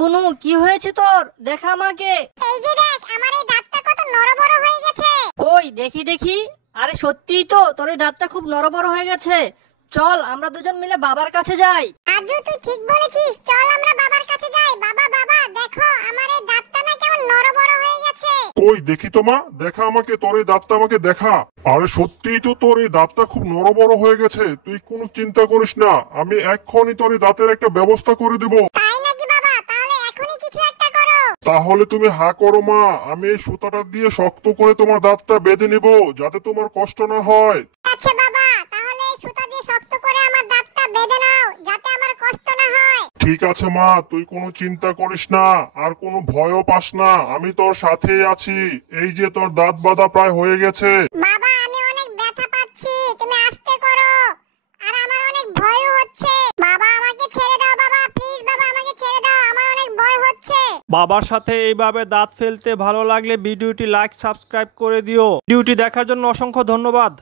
বুনু, কি হয়েছে তোর? দেখা আমাকে। এই যে দেখ, আমার এই দাঁতটা কত নড় বড় হয়ে গেছে। কই দেখি দেখি। আরে সত্যিই তো, তোর এই দাঁতটা খুব নড়বড় হয়ে গেছে। চল আমরা দুজন মিলে বাবার কাছে যাই। আজু, তুই ঠিক বলেছিস, চল আমরা বাবার কাছে যাই। বাবা বাবা, দেখো আমার এই দাঁতটা না কেমন নড় বড় হয়ে গেছে। কই দেখি তো মা, দেখা আমাকে, তোর এই দাঁতটা আমাকে দেখা। আরে সত্যিই তো তোর এই দাঁতটা খুব নড়বড় হয়ে গেছে। তুই কোনো চিন্তা করিস না, আমি এক্ষুনি তোর এই দাঁতের একটা ব্যবস্থা করে দেব। তাই নাকি বাবা? তাহলে এখনই কিছু একটা করো। তাহলে তুমি হা করো মা, আমি এই সুতাটা দিয়ে শক্ত করে তোমার দাঁতটা বেঁধে নিব, যাতে তোমার কষ্ট না হয়। আচ্ছা বাবা, তাহলে এই সুতা দিয়ে শক্ত করে আমার দাঁতটা বেঁধে নাও, যাতে আমার কষ্ট না হয়। ঠিক আছে মা, তুই কোনো চিন্তা করিস না, আর কোনো ভয়ও পাস না, আমি তোর সাথেই আছি। এই যে তোর দাঁত বাঁধা প্রায় হয়ে গেছে। বাবা, আমি অনেক ব্যথা পাচ্ছি, তুমি আস্তে করো। আর আমার অনেক ভয়ও হচ্ছে। বাবা আমাকে ছেড়ে দাও, বাবা প্লিজ, বাবা আমাকে ছেড়ে দাও, আমার অনেক ভয় হচ্ছে। বাবার সাথে এইভাবে দাঁত ফেলতে ভালো লাগলে ভিডিওটি লাইক সাবস্ক্রাইব করে দিও। ভিডিওটি দেখার জন্য অসংখ্য ধন্যবাদ।